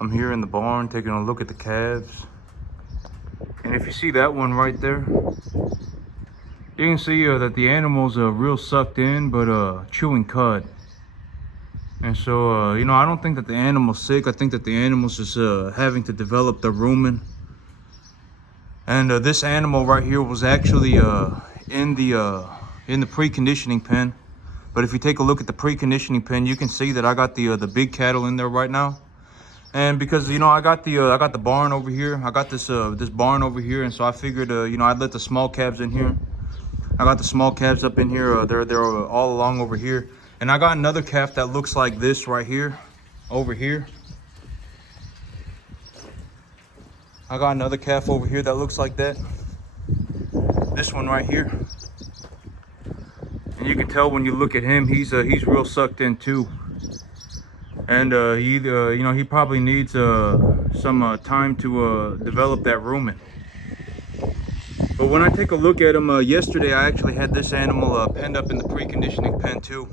I'm here in the barn taking a look at the calves. And if you see that one right there, you can see that the animals are real sucked in, but chewing cud. And so, you know, I don't think that the animal's sick. I think that the animal's just having to develop the rumen. And this animal right here was actually in the preconditioning pen. But if you take a look at the preconditioning pen, you can see that I got the big cattle in there right now. And because, you know, I got the barn over here. I got this this barn over here, and so I figured, you know, I'd let the small calves in here. I got the small calves up in here. They're all along over here. And I got another calf that looks like this right here, over here. I got another calf over here that looks like that. This one right here. And you can tell when you look at him, he's real sucked in too. And you know, he probably needs some time to develop that rumen. But when I take a look at him, yesterday I actually had this animal penned up in the preconditioning pen too.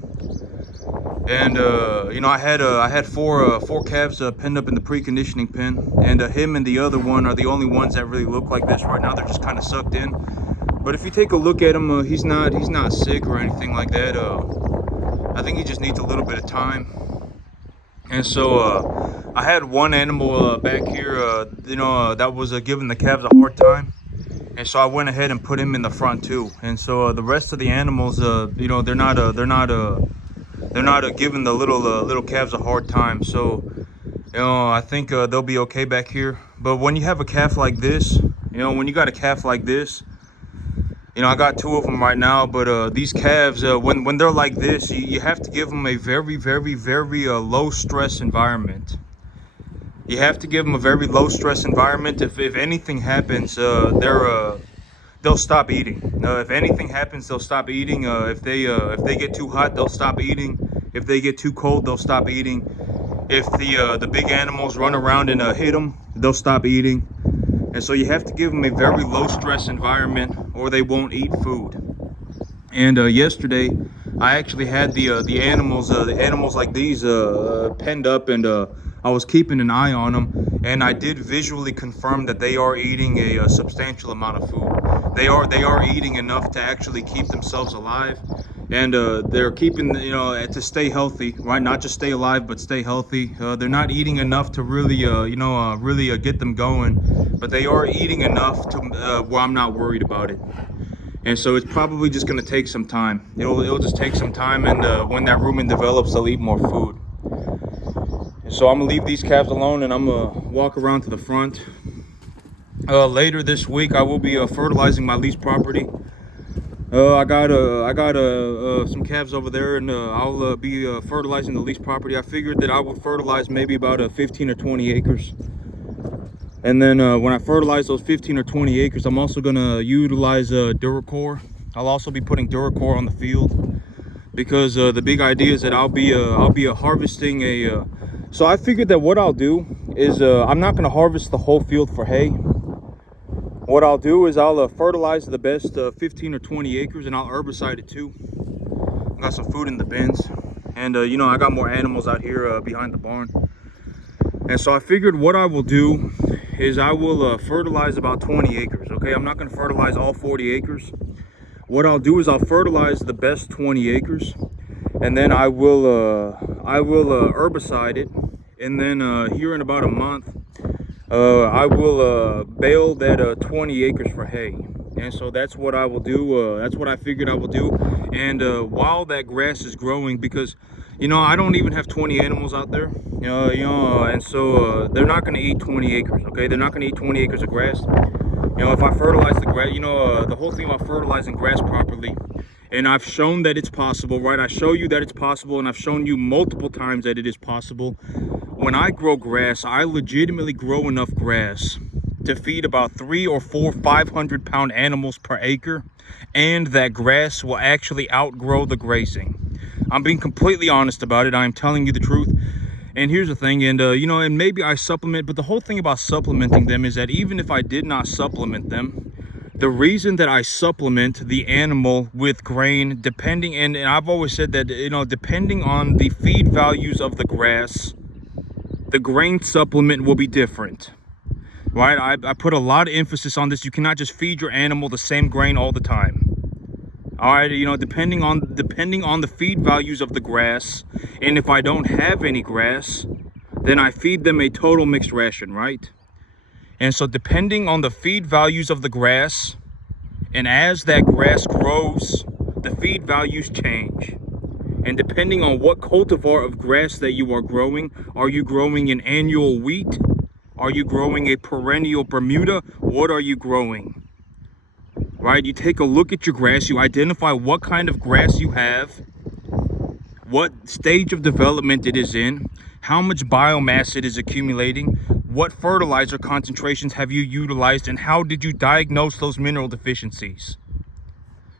And you know, I had four calves penned up in the preconditioning pen, and him and the other one are the only ones that really look like this right now. They're just kind of sucked in. But if you take a look at him, he's not sick or anything like that. I think he just needs a little bit of time. And so I had one animal back here, you know, that was giving the calves a hard time. And so I went ahead and put him in the front too. And so the rest of the animals, you know, they're not giving the little calves a hard time. So, you know, I think they'll be okay back here. But when you have a calf like this, you know, when you got a calf like this, you know, I got two of them right now, but these calves, when they're like this, you have to give them a very low stress environment. You have to give them a very low stress environment. If anything happens, they'll stop eating. If anything happens, they'll stop eating. If they get too hot, they'll stop eating. If they get too cold, they'll stop eating. If the big animals run around and hit them, they'll stop eating. And so you have to give them a very low stress environment, or they won't eat food. And yesterday, I actually had the animals like these penned up, and I was keeping an eye on them, and I did visually confirm that they are eating a substantial amount of food. They are eating enough to actually keep themselves alive, and they're keeping, you know, to stay healthy, right? Not just stay alive, but stay healthy. They're not eating enough to really, you know, really get them going, but they are eating enough to where I'm not worried about it. And so it's probably just going to take some time. It'll just take some time, and when that rumen develops, they'll eat more food. And so I'm gonna leave these calves alone, and I'm gonna walk around to the front. Later this week, I will be fertilizing my lease property. I got some calves over there, and I'll be fertilizing the lease property. I figured that I would fertilize maybe about 15 or 20 acres. And then when I fertilize those 15 or 20 acres, I'm also gonna utilize Duracore. I'll also be putting Duracore on the field, because the big idea is that I'll be harvesting a. So I figured that what I'll do is I'm not gonna harvest the whole field for hay. What I'll do is I'll fertilize the best 15 or 20 acres, and I'll herbicide it too. I got some food in the bins, and you know, I got more animals out here behind the barn. And so I figured what I will do is I will fertilize about 20 acres. Okay, I'm not gonna fertilize all 40 acres. What I'll do is I'll fertilize the best 20 acres, and then I will herbicide it, and then here in about a month, I will bale that 20 acres for hay. And so that's what I will do. That's what I figured I will do. And while that grass is growing, because, you know, I don't even have 20 animals out there, you know, and so they're not going to eat 20 acres. Okay, they're not going to eat 20 acres of grass. You know, if I fertilize the grass, you know, the whole thing about fertilizing grass properly, and I've shown that it's possible, right? I show you that it's possible, and I've shown you multiple times that it is possible. When I grow grass, I legitimately grow enough grass to feed about 300 or 400, 500-pound animals per acre, and that grass will actually outgrow the grazing. I'm being completely honest about it. I'm telling you the truth. And here's the thing, and you know, and maybe I supplement, but the whole thing about supplementing them is that even if I did not supplement them, the reason that I supplement the animal with grain, depending, and I've always said that, you know, depending on the feed values of the grass, the grain supplement will be different, right? I put a lot of emphasis on this. You cannot just feed your animal the same grain all the time. All right, you know, depending on the feed values of the grass, and if I don't have any grass, then I feed them a total mixed ration, right? And so depending on the feed values of the grass, and as that grass grows, the feed values change. And depending on what cultivar of grass that you are you growing an annual wheat? Are you growing a perennial Bermuda? What are you growing? Right? You take a look at your grass, you identify what kind of grass you have, what stage of development it is in, how much biomass it is accumulating, what fertilizer concentrations have you utilized, and how did you diagnose those mineral deficiencies.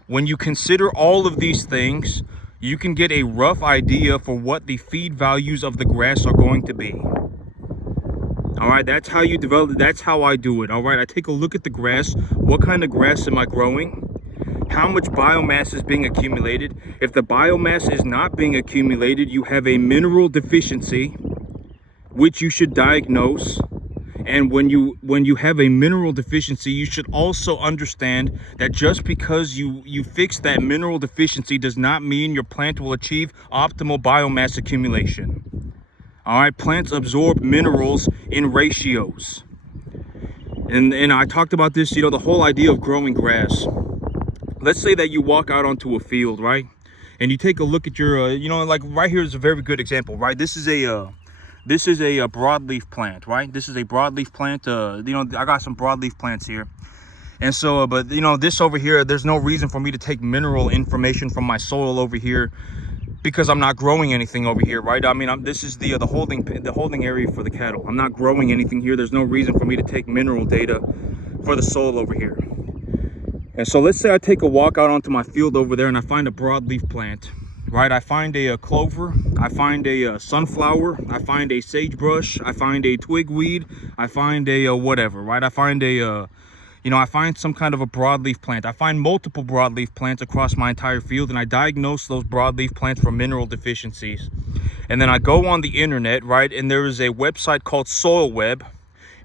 When you consider all of these things, you can get a rough idea for what the feed values of the grass are going to be. All right, that's how you develop it. That's how I do it. All right, I take a look at the grass. What kind of grass am I growing? How much biomass is being accumulated? If the biomass is not being accumulated, you have a mineral deficiency, which you should diagnose. And when you have a mineral deficiency, you should also understand that just because you fix that mineral deficiency does not mean your plant will achieve optimal biomass accumulation. All right, plants absorb minerals in ratios. And I talked about this, you know, the whole idea of growing grass. Let's say that you walk out onto a field, right? And you take a look at your, you know, like right here is a very good example, right? This is a broadleaf plant, right? This is a broadleaf plant. You know, I got some broadleaf plants here. And so, but you know, this over here, there's no reason for me to take mineral information from my soil over here, because I'm not growing anything over here, right? I mean, this is the holding area for the cattle. I'm not growing anything here. There's no reason for me to take mineral data for the soil over here. And so let's say I take a walk out onto my field over there and I find a broadleaf plant, right? I find a clover, I find a sunflower, I find a sagebrush, I find a twigweed, I find a whatever, right? I find a you know, I find some kind of a broadleaf plant. I find multiple broadleaf plants across my entire field, and I diagnose those broadleaf plants for mineral deficiencies. And then I go on the internet, right? And there is a website called SoilWeb.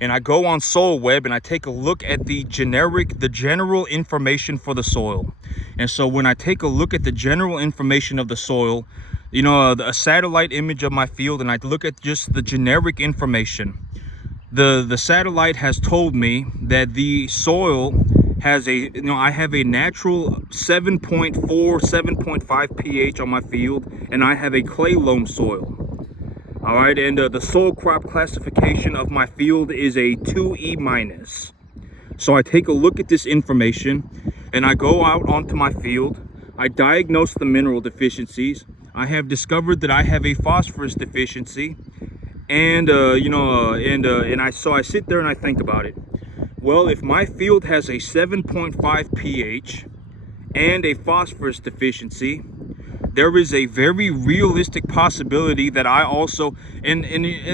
And I go on SoilWeb and I take a look at the general information for the soil. And so when I take a look at the general information of the soil, you know, a satellite image of my field, and I look at just the generic information, the satellite has told me that the soil has I have a natural 7.4, 7.5 pH on my field, and I have a clay loam soil. All right, and the soil crop classification of my field is a 2E-. So I take a look at this information and I go out onto my field. I diagnose the mineral deficiencies. I have discovered that I have a phosphorus deficiency. And so I sit there and I think about it. Well, if my field has a 7.5 pH and a phosphorus deficiency, there is a very realistic possibility that I also, and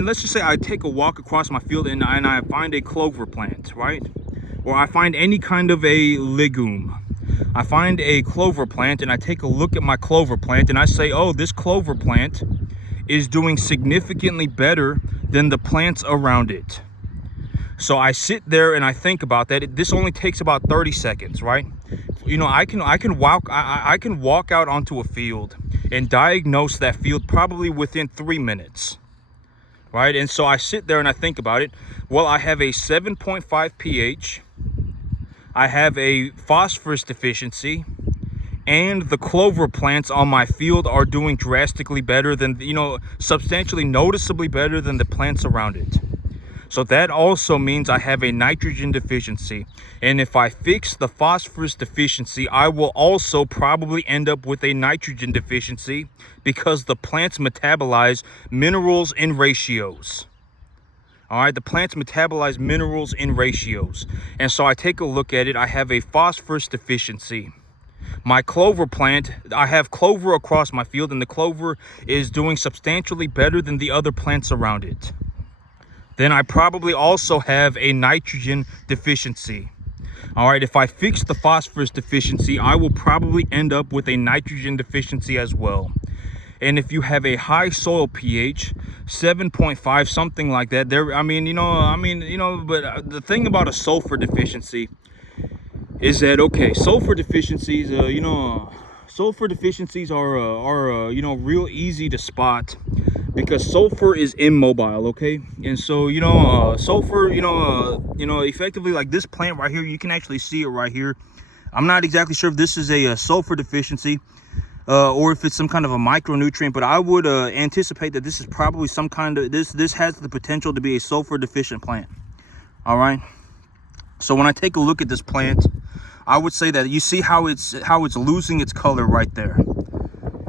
let's just say I take a walk across my field and I find a clover plant, right? Or I find any kind of a legume. I find a clover plant and I take a look at my clover plant and I say, oh, this clover plant is doing significantly better than the plants around it. So I sit there and I think about that. This only takes about 30 seconds, right? You know, I can walk out onto a field and diagnose that field probably within 3 minutes, right? And so I sit there and I think about it. Well, I have a 7.5 pH, I have a phosphorus deficiency, and the clover plants on my field are doing drastically better than, you know, substantially noticeably better than the plants around it. So that also means I have a nitrogen deficiency. And if I fix the phosphorus deficiency, I will also probably end up with a nitrogen deficiency, because the plants metabolize minerals in ratios. All right, the plants metabolize minerals in ratios. And so I take a look at it. I have a phosphorus deficiency. My clover plant, I have clover across my field, and the clover is doing substantially better than the other plants around it. Then I probably also have a nitrogen deficiency. All right, if I fix the phosphorus deficiency, I will probably end up with a nitrogen deficiency as well. And if you have a high soil pH, 7.5, something like that, there, but the thing about a sulfur deficiency is that, okay, sulfur deficiencies, sulfur deficiencies are real easy to spot, because sulfur is immobile, okay? And so, sulfur, effectively, like this plant right here, you can actually see it right here. I'm not exactly sure if this is a sulfur deficiency or if it's some kind of a micronutrient, but I would anticipate that this is probably some kind of, this has the potential to be a sulfur deficient plant. All right. So when I take a look at this plant, I would say that you see how it's losing its color right there.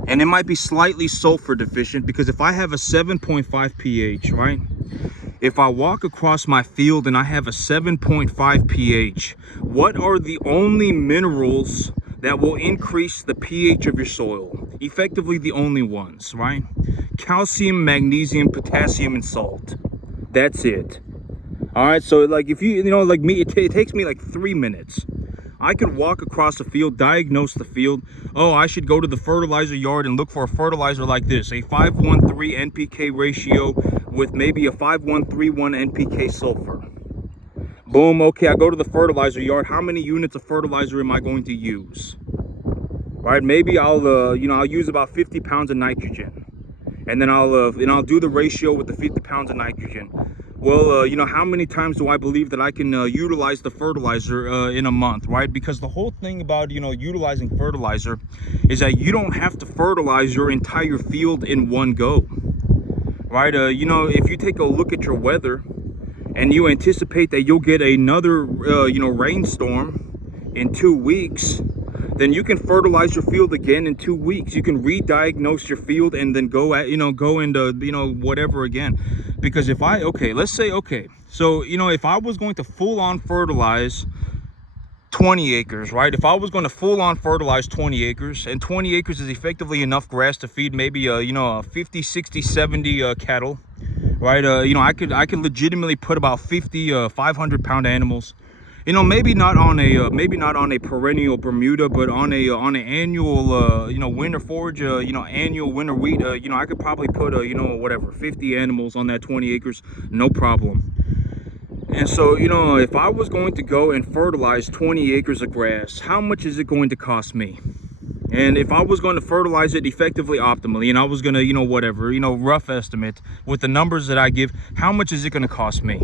And it might be slightly sulfur deficient, because if I have a 7.5 pH, right? If I walk across my field and I have a 7.5 pH, what are the only minerals that will increase the pH of your soil? Effectively the only ones, right? Calcium, magnesium, potassium, and salt. That's it. All right, so like if like me, it takes me like 3 minutes. I could walk across the field, diagnose the field. Oh, I should go to the fertilizer yard and look for a fertilizer like this, a 5:1:3 NPK ratio with maybe a 5:1:3:1 NPK sulfur. Boom, okay, I go to the fertilizer yard. How many units of fertilizer am I going to use? Right, maybe I'll use about 50 pounds of nitrogen. And then I'll do the ratio with the 50 pounds of nitrogen. Well, how many times do I believe that I can utilize the fertilizer in a month, right? Because the whole thing about, utilizing fertilizer is that you don't have to fertilize your entire field in one go, right? If you take a look at your weather and you anticipate that you'll get another, rainstorm in 2 weeks, then you can fertilize your field again in 2 weeks. You can re-diagnose your field and then go into, whatever again. Because if let's say, so, if I was going to full on fertilize 20 acres, right? If I was going to full on fertilize 20 acres, and 20 acres is effectively enough grass to feed maybe, 50, 60, 70 cattle, right? I could legitimately put about 50, 500-pound animals. Maybe not on a perennial Bermuda, but on an annual, winter forage, annual winter wheat. I could probably put, 50 animals on that 20 acres, no problem. And so, if I was going to go and fertilize 20 acres of grass, how much is it going to cost me? And if I was going to fertilize it effectively, optimally, and I was going to, rough estimate with the numbers that I give, how much is it going to cost me?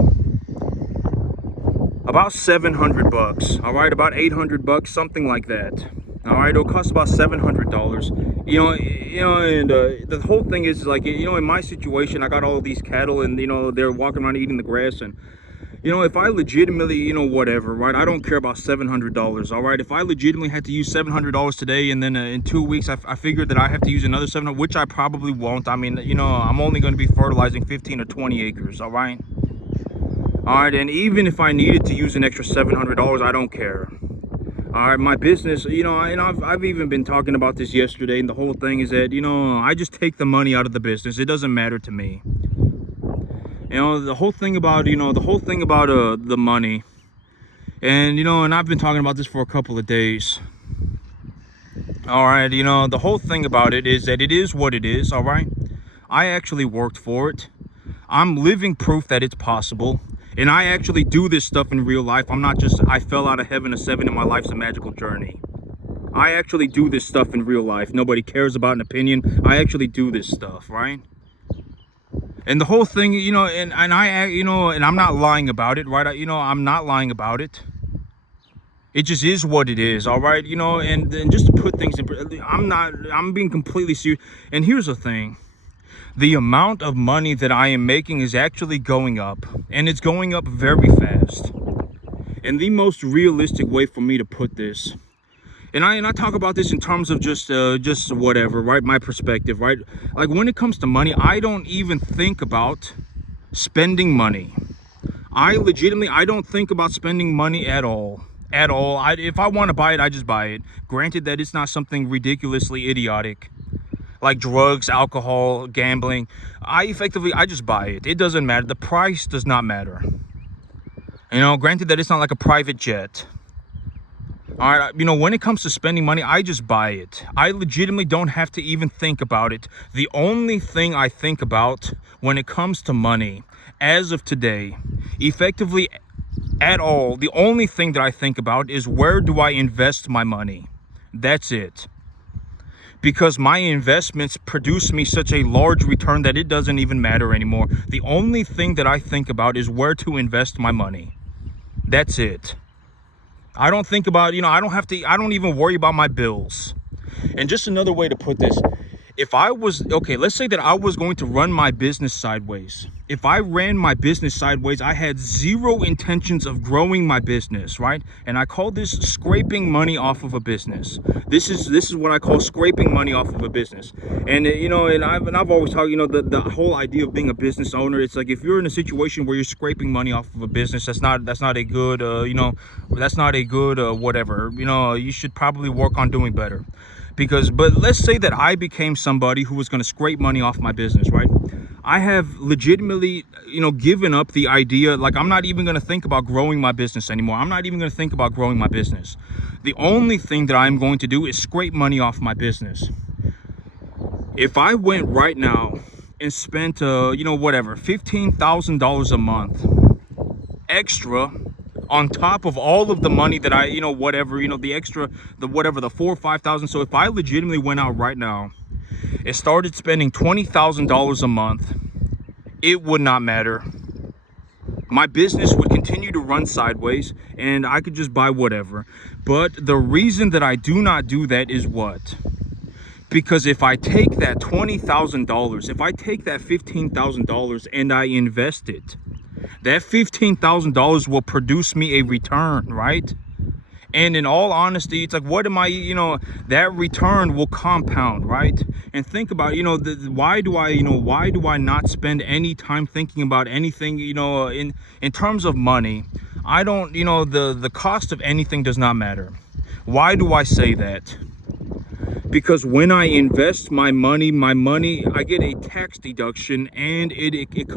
About $700, all right, about $800, something like that. All right, it'll cost about $700. And the whole thing is like, in my situation, I got all these cattle, and they're walking around eating the grass, and if I legitimately, whatever, right, I don't care about $700. All right, if I legitimately had to use $700 today, and then in 2 weeks I figured that I have to use another $700, which I probably won't. I mean, I'm only going to be fertilizing 15 or 20 acres. All right. All right, and even if I needed to use an extra $700, I don't care. All right, my business, and I've even been talking about this yesterday, and the whole thing is that, I just take the money out of the business. It doesn't matter to me. The whole thing about, the money, and, and I've been talking about this for a couple of days. All right, the whole thing about it is that it is what it is, all right? I actually worked for it. I'm living proof that it's possible. And I actually do this stuff in real life. I'm not just, I fell out of heaven at 7 and my life's a magical journey. I actually do this stuff in real life. Nobody cares about an opinion. I actually do this stuff, right? And the whole thing, and I'm not lying about it, right? I'm not lying about it. It just is what it is, all right? And just to put things in, I'm being completely serious. And here's the thing. The amount of money that I am making is actually going up, and it's going up very fast. And the most realistic way for me to put this, and I talk about this in terms of just whatever, right? My perspective, right? Like when it comes to money, I don't even think about spending money. I don't think about spending money at all. If I want to buy it, I just buy it. Granted that it's not something ridiculously idiotic, like drugs, alcohol, gambling. I just buy it. It doesn't matter. The price does not matter. Granted that it's not like a private jet. All right, when it comes to spending money, I just buy it. I legitimately don't have to even think about it. The only thing I think about when it comes to money, as of today, effectively at all, the only thing that I think about is where do I invest my money? That's it. Because my investments produce me such a large return that it doesn't even matter anymore. The only thing that I think about is where to invest my money. That's it. I don't think about, I don't even worry about my bills. And just another way to put this, if I was, okay, let's say that I was going to run my business sideways. If I ran my business sideways, I had zero intentions of growing my business, right? And I call this scraping money off of a business. This is what I call scraping money off of a business. And and I've always talked, the whole idea of being a business owner, it's like if you're in a situation where you're scraping money off of a business, that's not a good that's not a good whatever. You should probably work on doing better. But let's say that I became somebody who was going to scrape money off my business, right? I have legitimately, given up the idea, like I'm not even going to think about growing my business anymore. I'm not even going to think about growing my business. The only thing that I'm going to do is scrape money off my business. If I went right now and spent, whatever, $15,000 a month extra on top of all of the money that I, the extra, the 4,000 or 5,000. So if I legitimately went out right now and started spending $20,000 a month, it would not matter. My business would continue to run sideways and I could just buy whatever. But the reason that I do not do that is what? Because if I take that $20,000, if I take that $15,000 and I invest it, that $15,000 will produce me a return, right? And in all honesty, it's like, what am I, that return will compound, right? And think about, why do I not spend any time thinking about anything, in terms of money? I don't, the cost of anything does not matter. Why do I say that? Because when I invest my money, I get a tax deduction and it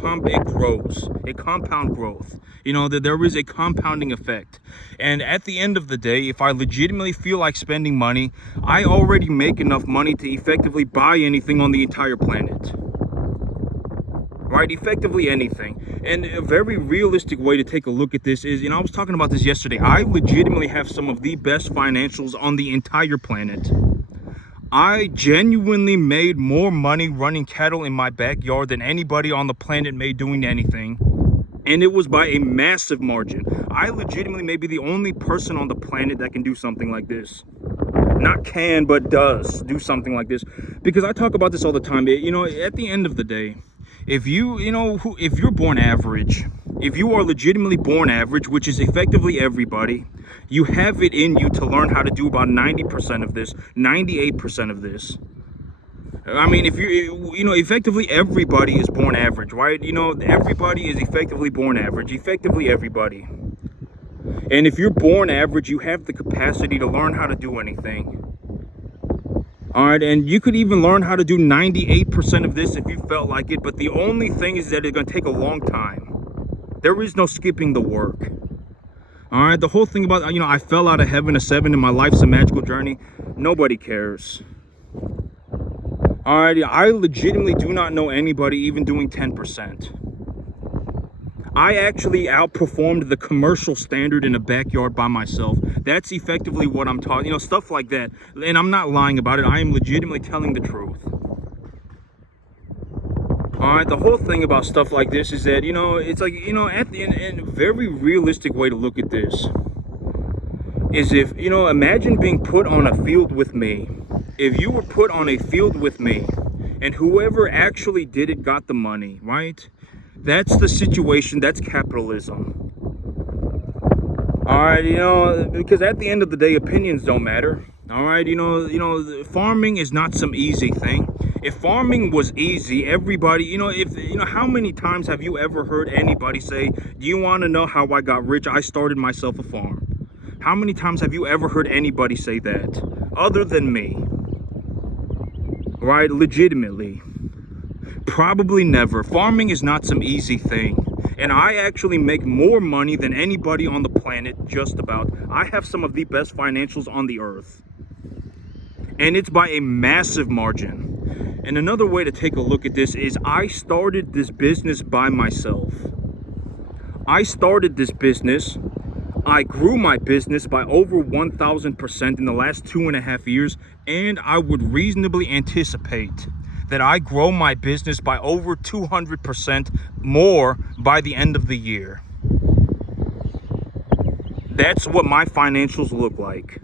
grows, a compound growth. That there is a compounding effect. And at the end of the day, if I legitimately feel like spending money, I already make enough money to effectively buy anything on the entire planet. Right? Effectively anything. And a very realistic way to take a look at this is, I was talking about this yesterday. I legitimately have some of the best financials on the entire planet. I genuinely made more money running cattle in my backyard than anybody on the planet made doing anything. And it was by a massive margin. I legitimately may be the only person on the planet that can do something like this. Not can, but does do something like this. Because I talk about this all the time. At the end of the day, if you're born average, if you are legitimately born average, which is effectively everybody, you have it in you to learn how to do about 90% of this, 98% of this. I mean, if effectively everybody is born average, right? Everybody is effectively born average, effectively everybody. And if you're born average, you have the capacity to learn how to do anything. All right, and you could even learn how to do 98% of this if you felt like it, but the only thing is that it's going to take a long time. There is no skipping the work. All right, the whole thing about, I fell out of heaven a 7 and my life's a magical journey. Nobody cares. All right, I legitimately do not know anybody even doing 10%. I actually outperformed the commercial standard in a backyard by myself. That's effectively what I'm talking, stuff like that. And I'm not lying about it. I am legitimately telling the truth. All right, the whole thing about stuff like this is that, it's like, at the end, and a very realistic way to look at this is if, imagine being put on a field with me. If you were put on a field with me and whoever actually did it got the money, right? That's the situation. That's capitalism. All right, because at the end of the day, opinions don't matter. All right, farming is not some easy thing. If farming was easy, everybody, how many times have you ever heard anybody say, do you want to know how I got rich? I started myself a farm. How many times have you ever heard anybody say that other than me? Right? Legitimately. Probably never. Farming is not some easy thing. And I actually make more money than anybody on the planet, just about. I have some of the best financials on the earth. And it's by a massive margin. And another way to take a look at this is I started this business by myself. I started this business. I grew my business by over 1,000% in the last 2.5 years. And I would reasonably anticipate that I grow my business by over 200% more by the end of the year. That's what my financials look like.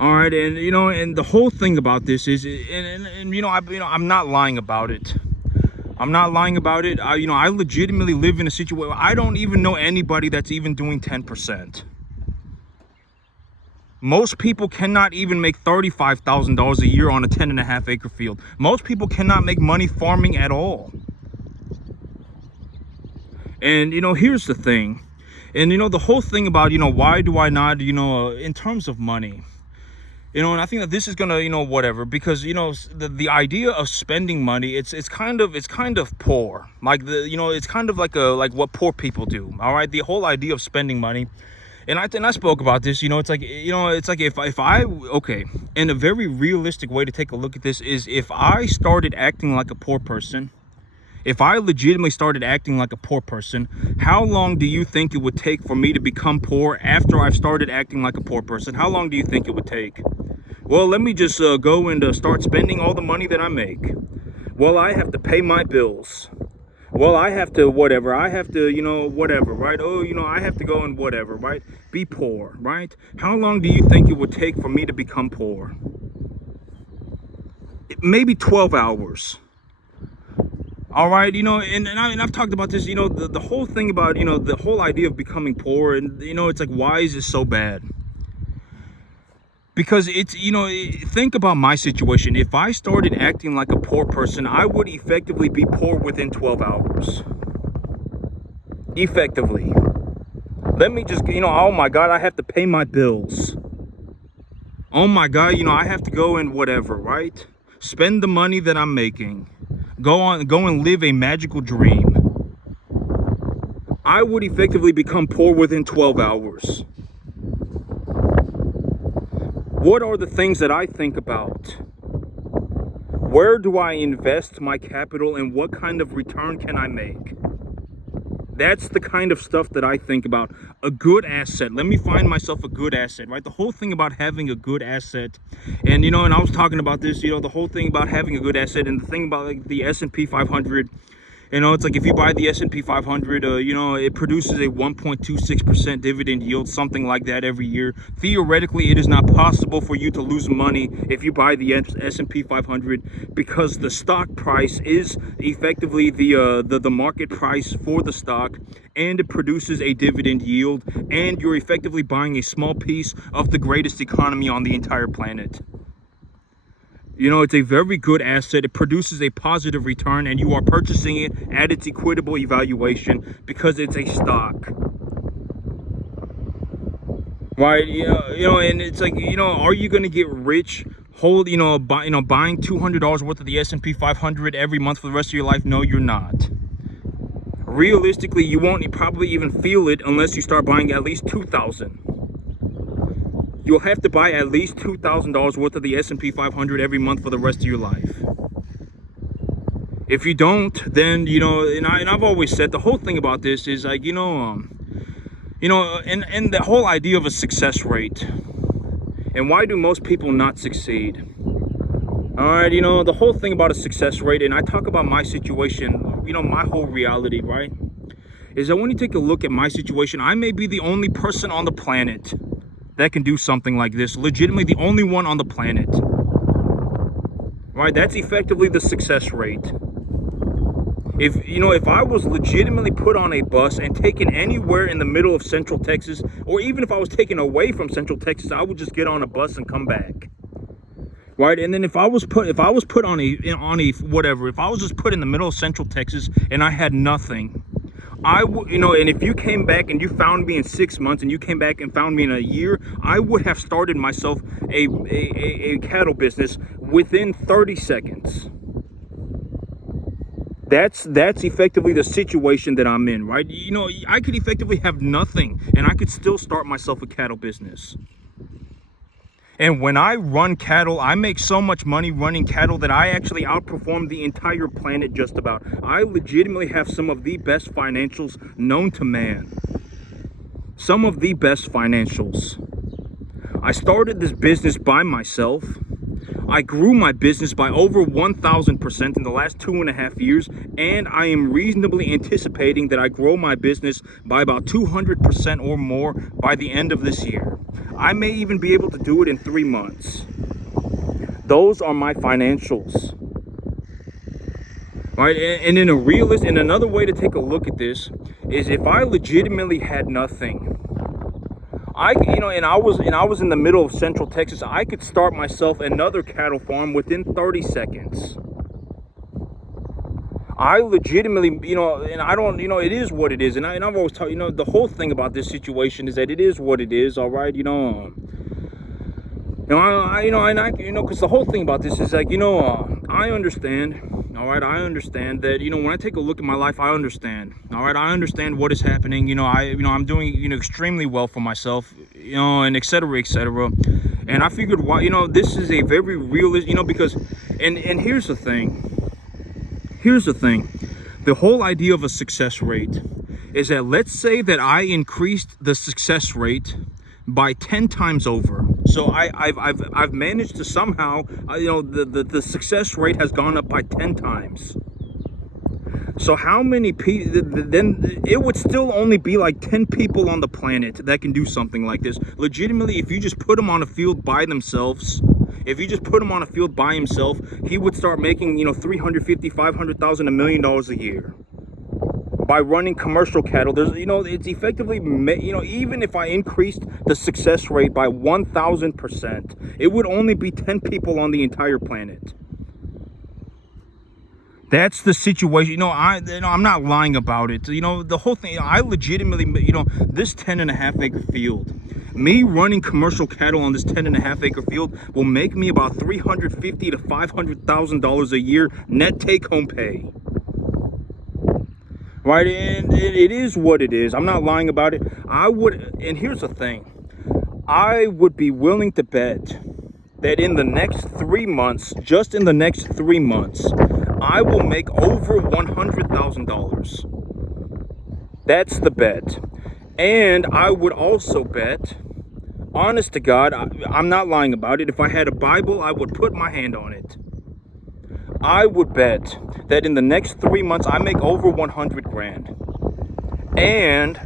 All right, and and the whole thing about this is, I'm not lying about it. I'm not lying about it. I legitimately live in a situation where I don't even know anybody that's even doing 10%. Most people cannot even make $35,000 a year on a 10.5 acre field. Most people cannot make money farming at all. And here's the thing. And the whole thing about why do I not in terms of money, and I think that this is gonna whatever, because the idea of spending money, it's kind of poor, like it's kind of like what poor people do. All right, the whole idea of spending money, and I spoke about this. It's like if I okay, and a very realistic way to take a look at this is, if I started acting like a poor person, if I legitimately started acting like a poor person, how long do you think it would take for me to become poor after I've started acting like a poor person? How long do you think it would take? Well, let me just go and start spending all the money that I make. Well, I have to pay my bills. Well, I have to whatever. I have to, whatever, right? Oh, I have to go and whatever, right? Be poor, right? How long do you think it would take for me to become poor? Maybe 12 hours. All right, and I've talked about this, the whole thing about, the whole idea of becoming poor, and, it's like, why is it so bad? Because it's, think about my situation. If I started acting like a poor person, I would effectively be poor within 12 hours. Effectively. Let me just, oh my God, I have to pay my bills. Oh my God, I have to go and whatever, right? Spend the money that I'm making. Go and live a magical dream. I would effectively become poor within 12 hours. What are the things that I think about? Where do I invest my capital, and what kind of return can I make? That's the kind of stuff that I think about. A good asset. Let me find myself a good asset, right? The whole thing about having a good asset, and and I was talking about this, the whole thing about having a good asset, and the thing about like the S&P 500. It's like if you buy the S&P 500, it produces a 1.26% dividend yield, something like that every year. Theoretically, it is not possible for you to lose money if you buy the S&P 500, because the stock price is effectively the market price for the stock, and it produces a dividend yield, and you're effectively buying a small piece of the greatest economy on the entire planet. It's a very good asset. It produces a positive return, and you are purchasing it at its equitable evaluation because it's a stock. Right? And it's like, are you going to get rich buying $200 worth of the S&P 500 every month for the rest of your life? No, you're not. Realistically, you won't probably even feel it unless you start buying at least $2,000. You'll have to buy at least $2,000 worth of the S&P 500 every month for the rest of your life. If you don't, then, and I've always said the whole thing about this is like, and the whole idea of a success rate. And why do most people not succeed? All right, the whole thing about a success rate, and I talk about my situation, my whole reality, right? Is that when you take a look at my situation, I may be the only person on the planet that can do something like this. Legitimately the only one on the planet. Right? That's effectively the success rate. If I was legitimately put on a bus and taken anywhere in the middle of Central Texas, or even if I was taken away from Central Texas, I would just get on a bus and come back. Right? And then if I was just put in the middle of Central Texas and I had nothing, and if you came back and you found me in 6 months, and you came back and found me in a year, I would have started myself a cattle business within 30 seconds. That's effectively the situation that I'm in, right? You know, I could effectively have nothing and I could still start myself a cattle business. And when I run cattle, I make so much money running cattle that I actually outperform the entire planet just about. I legitimately have some of the best financials known to man. Some of the best financials. I started this business by myself. I grew my business by over 1,000% in the last 2.5 years, and I am reasonably anticipating that I grow my business by about 200% or more by the end of this year. I may even be able to do it in 3 months. Those are my financials. Right? And in a realist, and another way to take a look at this is if I legitimately had nothing, and I was in the middle of Central Texas, I could start myself another cattle farm within 30 seconds. I legitimately, and I don't, it is what it is. And I've always taught, the whole thing about this situation is that it is what it is. All right. Because the whole thing about this is like, I understand. All right. I understand that, when I take a look at my life, I understand. All right. I understand what is happening. I'm doing, extremely well for myself, and et cetera, et cetera. And I figured, why, this is a very realist, because, and here's the thing. Here's the thing. The whole idea of a success rate is that let's say that I increased the success rate by 10 times over. So I've managed to somehow, the success rate has gone up by 10 times. So how many people, then it would still only be like 10 people on the planet that can do something like this. Legitimately, if you just put them on a field by themselves, if you just put him on a field by himself, he would start making, $350,000, $500,000, $1 million a year. By running commercial cattle, there's, it's effectively, even if I increased the success rate by 1,000%, it would only be 10 people on the entire planet. That's the situation. I'm not lying about it. The whole thing, I legitimately, this 10.5 acre field, me running commercial cattle on this 10.5 acre field will make me about $350,000 to $500,000 a year net take-home pay. Right, and it is what it is. I'm not lying about it. And here's the thing. I would be willing to bet that in the next 3 months, just in the next 3 months, I will make over $100,000. That's the bet. And I would also bet, honest to God, I'm not lying about it. If I had a Bible, I would put my hand on it. I would bet that in the next 3 months, I make over 100 grand. And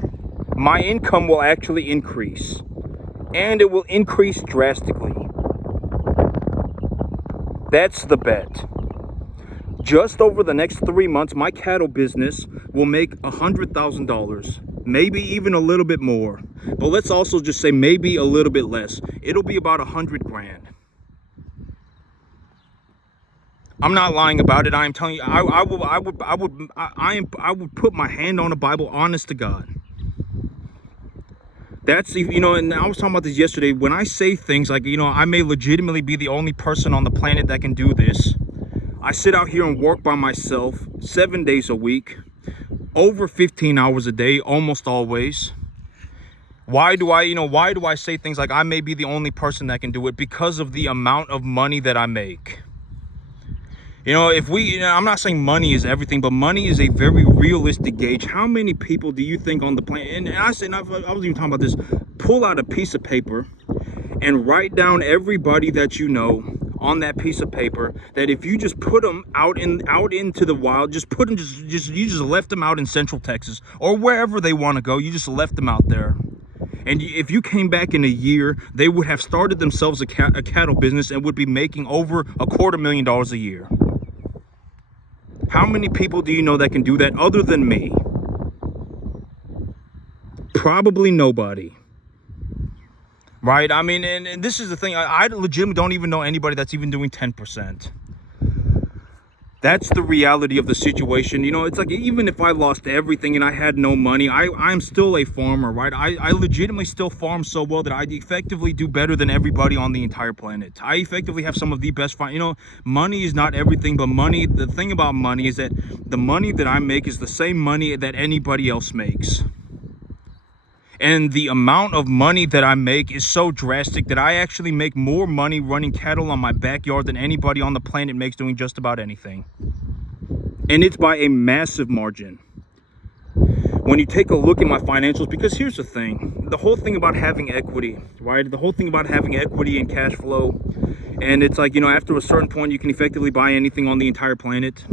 my income will actually increase. And it will increase drastically. That's the bet. Just over the next 3 months, my cattle business will make $100,000. Maybe even a little bit more. But let's also just say maybe a little bit less. It'll be about 100 grand. I'm not lying about it. I am telling you, I would put my hand on a Bible, honest to God. That's, and I was talking about this yesterday. When I say things like, I may legitimately be the only person on the planet that can do this. I sit out here and work by myself 7 days a week, over 15 hours a day, almost always. Why do I say things like I may be the only person that can do it? Because of the amount of money that I make. I'm not saying money is everything, but money is a very realistic gauge. How many people do you think on the planet, and I was even talking about this, pull out a piece of paper and write down everybody that you know on that piece of paper, that if you just put them out into the wild, you just left them out in Central Texas or wherever they want to go, you just left them out there. And if you came back in a year, they would have started themselves a cattle business and would be making over $250,000 a year. How many people do you know that can do that other than me? Probably nobody. Right? I mean, and this is the thing. I legitimately don't even know anybody that's even doing 10%. That's the reality of the situation. You know, it's like even if I lost everything and I had no money, I'm still a farmer, right? I legitimately still farm so well that I effectively do better than everybody on the entire planet. I effectively have some of the best you know, money is not everything, but money, the thing about money is that the money that I make is the same money that anybody else makes. And the amount of money that I make is so drastic that I actually make more money running cattle on my backyard than anybody on the planet makes doing just about anything. And it's by a massive margin. When you take a look at my financials, because here's the thing, the whole thing about having equity, right? The whole thing about having equity and cash flow, and it's like, you know, after a certain point, you can effectively buy anything on the entire planet.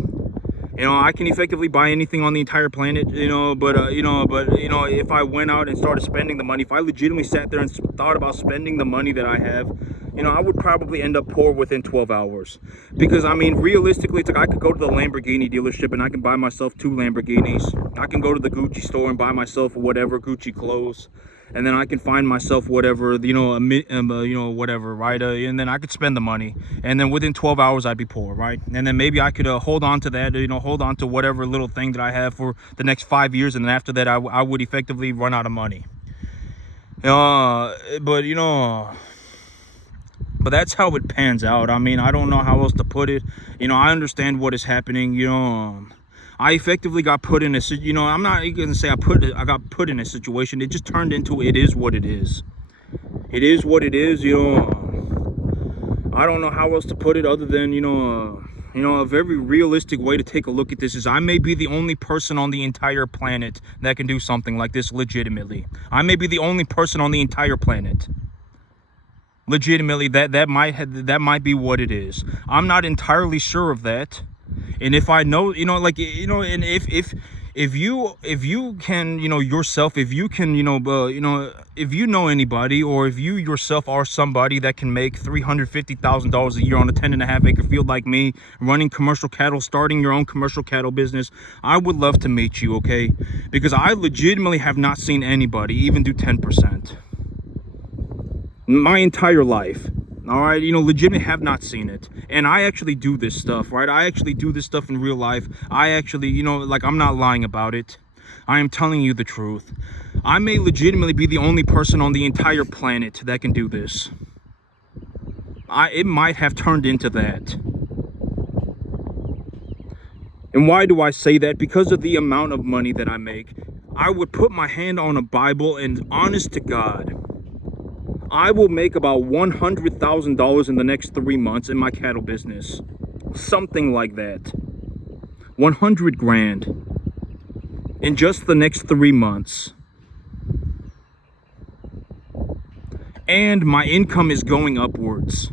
You know, I can effectively buy anything on the entire planet, you know, but if I went out and started spending the money, if I legitimately sat there and thought about spending the money that I have, you know, I would probably end up poor within 12 hours. Because, I mean, realistically, it's like I could go to the Lamborghini dealership and I can buy myself 2 Lamborghinis. I can go to the Gucci store and buy myself whatever Gucci clothes. And then I can find myself whatever, you know, whatever, right? And then I could spend the money. And then within 12 hours, I'd be poor, right? And then maybe I could hold on to that, you know, hold on to whatever little thing that I have for the next 5 years. And then after that, I would effectively run out of money. But, you know, but that's how it pans out. I mean, I don't know how else to put it. You know, I understand what is happening, you know. I effectively got put in a, you know, I'm not going to say I got put in a situation. It just turned into, it is what it is. It is what it is, you know. I don't know how else to put it other than, you know, a very realistic way to take a look at this is I may be the only person on the entire planet that can do something like this legitimately. I may be the only person on the entire planet. Legitimately, that might be what it is. I'm not entirely sure of that. And if I know, you know, like, you know, and if you can, you know, yourself, if you can, you know, if you know anybody, or if you yourself are somebody that can make $350,000 a year on a 10.5 acre field like me, running commercial cattle, starting your own commercial cattle business, I would love to meet you, okay? Because I legitimately have not seen anybody even do 10%. My entire life. All right, you know, legitimately have not seen it. And I actually do this stuff, right? I actually do this stuff in real life. I actually, you know, like, I'm not lying about it. I am telling you the truth. I may legitimately be the only person on the entire planet that can do this. It might have turned into that. And why do I say that? Because of the amount of money that I make. I would put my hand on a Bible and, honest to God, I will make about $100,000 in the next 3 months in my cattle business. Something like that. 100 grand in just the next 3 months. And my income is going upwards.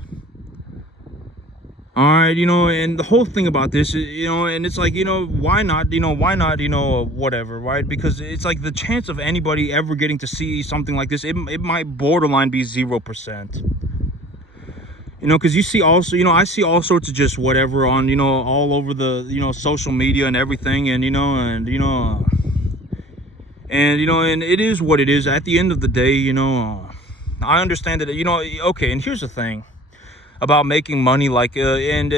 All right, you know, and the whole thing about this, you know, and it's like, you know, why not, whatever, right? Because it's like the chance of anybody ever getting to see something like this, it might borderline be 0%. You know, because you see also, you know, I see all sorts of just whatever on, you know, all over the, you know, social media and everything, and, and it is what it is. At the end of the day, you know, I understand that, you know, okay, and here's the thing about making money, like and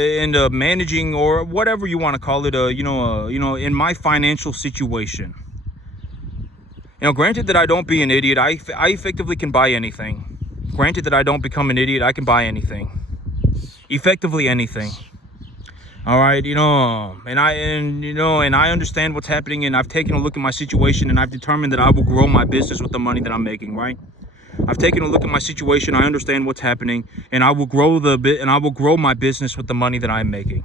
managing, or whatever you want to call it, in my financial situation. You know, granted that I don't be an idiot, I effectively can buy anything. Granted that I don't become an idiot, I can buy anything, effectively anything. All right, and I understand what's happening, and I've taken a look at my situation, and I've determined that I will grow my business with the money that I'm making, right? I've taken a look at my situation. I understand what's happening, and I will grow my business with the money that I'm making.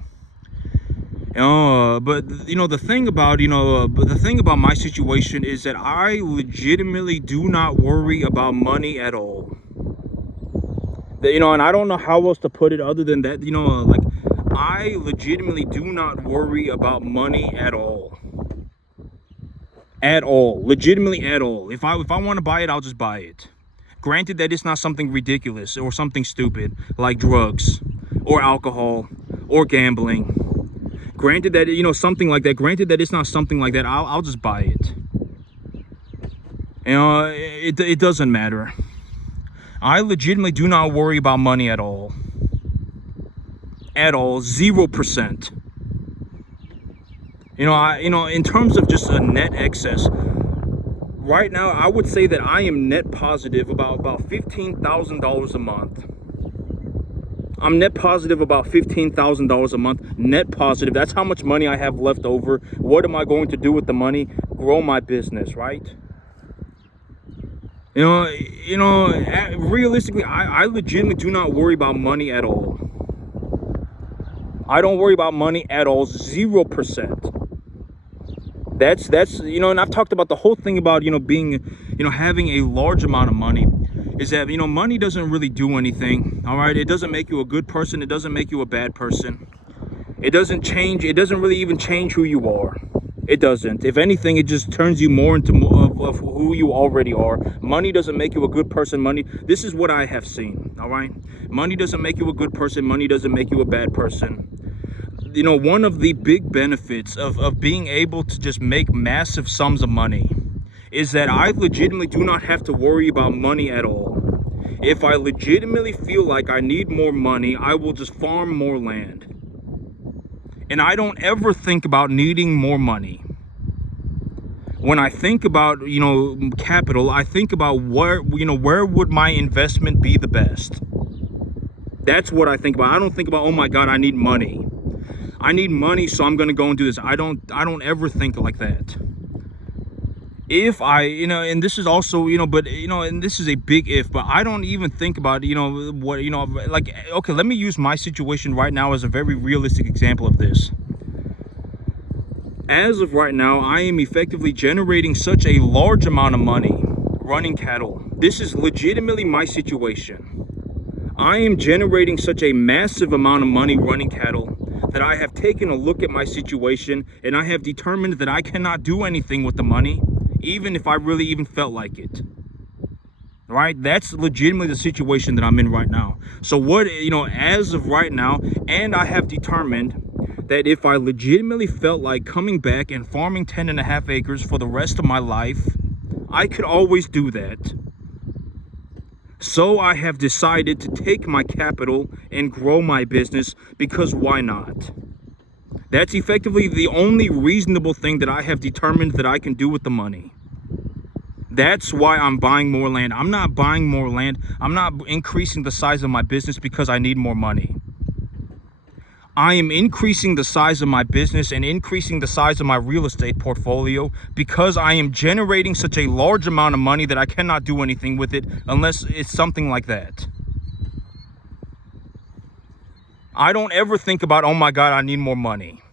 But you know, the thing about my situation is that I legitimately do not worry about money at all. You know, and I don't know how else to put it other than that. You know, like, I legitimately do not worry about money at all. At all, legitimately at all. If I want to buy it, I'll just buy it. Granted that it's not something ridiculous or something stupid like drugs or alcohol or gambling. Granted that, you know, something like that. Granted that it's not something like that. I'll just buy it. You know, it doesn't matter. I legitimately do not worry about money at all. At all. 0%. In terms of just a net excess, right now, I would say that I am net positive about $15,000 a month. I'm net positive about $15,000 a month. Net positive. That's how much money I have left over. What am I going to do with the money? Grow my business, right? Realistically, I legitimately do not worry about money at all. I don't worry about money at all. 0%. That's and I've talked about the whole thing about being having a large amount of money is that money doesn't really do anything. All right, it doesn't make you a good person, it doesn't make you a bad person, it doesn't really even change who you are. It doesn't. If anything, it just turns you more into of who you already are. Money doesn't make you a good person. This is what I have seen. All right, money doesn't make you a good person, money doesn't make you a bad person. One of the big benefits of being able to just make massive sums of money is that I legitimately do not have to worry about money at all. If I legitimately feel like I need more money, I will just farm more land. And I don't ever think about needing more money. When I think about, capital, I think about where would my investment be the best? That's what I think about. I don't think about, oh my God, I need money. I need money, so I'm going to go and do this. I don't ever think like that. If I, and this is also, and this is a big if, but I don't even think about, okay, let me use my situation right now as a very realistic example of this. As of right now, I am effectively generating such a large amount of money running cattle. This is legitimately my situation. I am generating such a massive amount of money running cattle that I have taken a look at my situation and I have determined that I cannot do anything with the money, even if I really even felt like it. Right? That's legitimately the situation that I'm in right now. So as of right now, and I have determined that if I legitimately felt like coming back and farming 10.5 acres for the rest of my life, I could always do that. So I have decided to take my capital and grow my business, because why not? That's effectively the only reasonable thing that I have determined that I can do with the money. That's why I'm buying more land. I'm not buying more land. I'm not increasing the size of my business because I need more money. I am increasing the size of my business and increasing the size of my real estate portfolio because I am generating such a large amount of money that I cannot do anything with it unless it's something like that. I don't ever think about, oh my God, I need more money.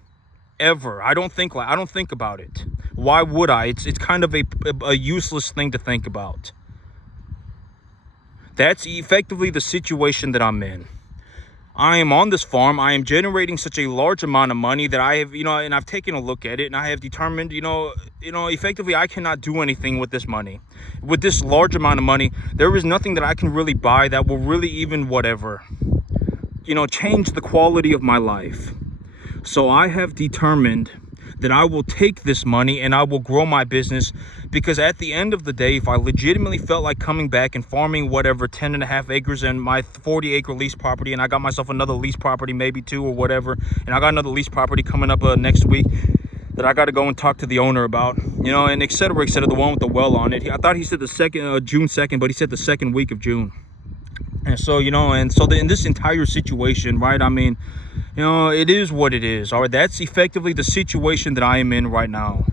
Ever. I don't think about it. Why would I? It's kind of a useless thing to think about. That's effectively the situation that I'm in. I am on this farm. I am generating such a large amount of money that I have, and I've taken a look at it and I have determined, effectively I cannot do anything with this money. With this large amount of money, there is nothing that I can really buy that will really even change the quality of my life. So I have determined that I will take this money and I will grow my business, because at the end of the day, if I legitimately felt like coming back and farming 10.5 acres and my 40-acre lease property, and I got myself another lease property, maybe 2 or whatever, and I got another lease property coming up next week that I got to go and talk to the owner about, and et cetera, the one with the well on it. I thought he said the June 2nd, but he said the second week of June. And so, in this entire situation, right, I mean, it is what it is. All right, that's effectively the situation that I am in right now.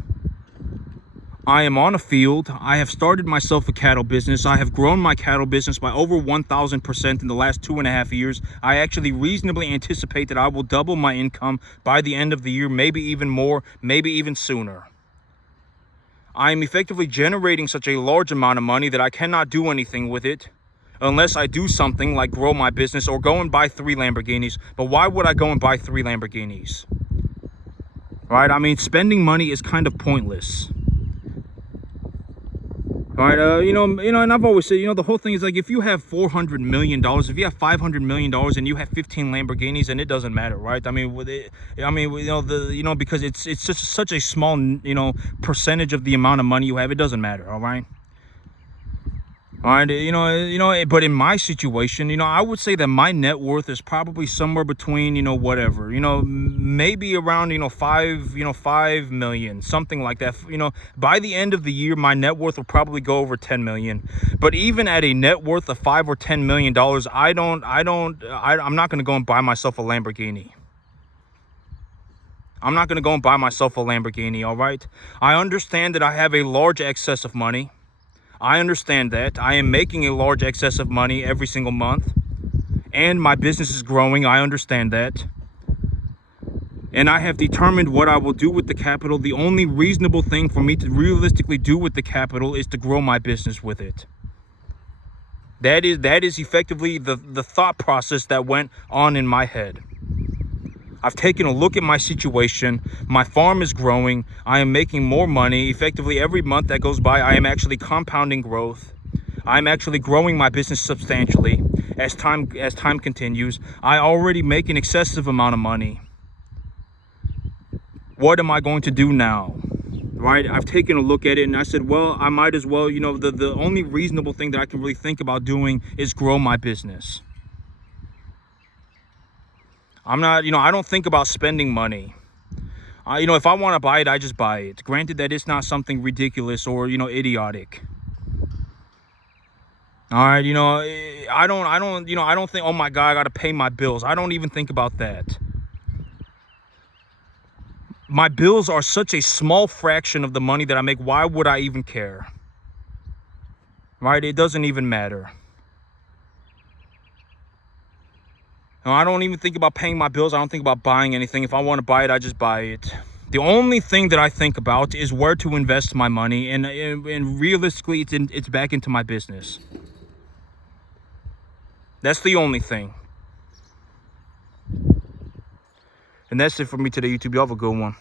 I am on a field. I have started myself a cattle business. I have grown my cattle business by over 1,000% in the last 2.5 years. I actually reasonably anticipate that I will double my income by the end of the year, maybe even more, maybe even sooner. I am effectively generating such a large amount of money that I cannot do anything with it unless I do something like grow my business or go and buy 3 Lamborghinis. But why would I go and buy 3 Lamborghinis? Right? I mean, spending money is kind of pointless. All right, and I've always said, the whole thing is like, if you have $400 million, if you have $500 million and you have 15 Lamborghinis, and it doesn't matter, right? I mean, because it's such a small, percentage of the amount of money you have, it doesn't matter, all right? All right, but in my situation, I would say that my net worth is probably somewhere between, whatever, maybe around, 5 million, something like that. By the end of the year, my net worth will probably go over 10 million. But even at a net worth of $5 or $10 million, I'm not going to go and buy myself a Lamborghini. I'm not going to go and buy myself a Lamborghini. All right. I understand that I have a large excess of money. I understand that. I am making a large excess of money every single month, and my business is growing. I understand that. And I have determined what I will do with the capital. The only reasonable thing for me to realistically do with the capital is to grow my business with it. That is effectively the thought process that went on in my head. I've taken a look at my situation. My farm is growing. I am making more money. Effectively, every month that goes by, I am actually compounding growth. I'm actually growing my business substantially as time continues. I already make an excessive amount of money. What am I going to do now? Right? I've taken a look at it and I said, well, I might as well, the only reasonable thing that I can really think about doing is grow my business. I'm not, I don't think about spending money. If I want to buy it, I just buy it. Granted that it's not something ridiculous or, idiotic. All right, I don't think, oh my God, I got to pay my bills. I don't even think about that. My bills are such a small fraction of the money that I make. Why would I even care? Right? It doesn't even matter. No, I don't even think about paying my bills. I don't think about buying anything. If I want to buy it, I just buy it. The only thing that I think about is where to invest my money, and realistically, it's back into my business. That's the only thing. And that's it for me today, YouTube. You have a good one.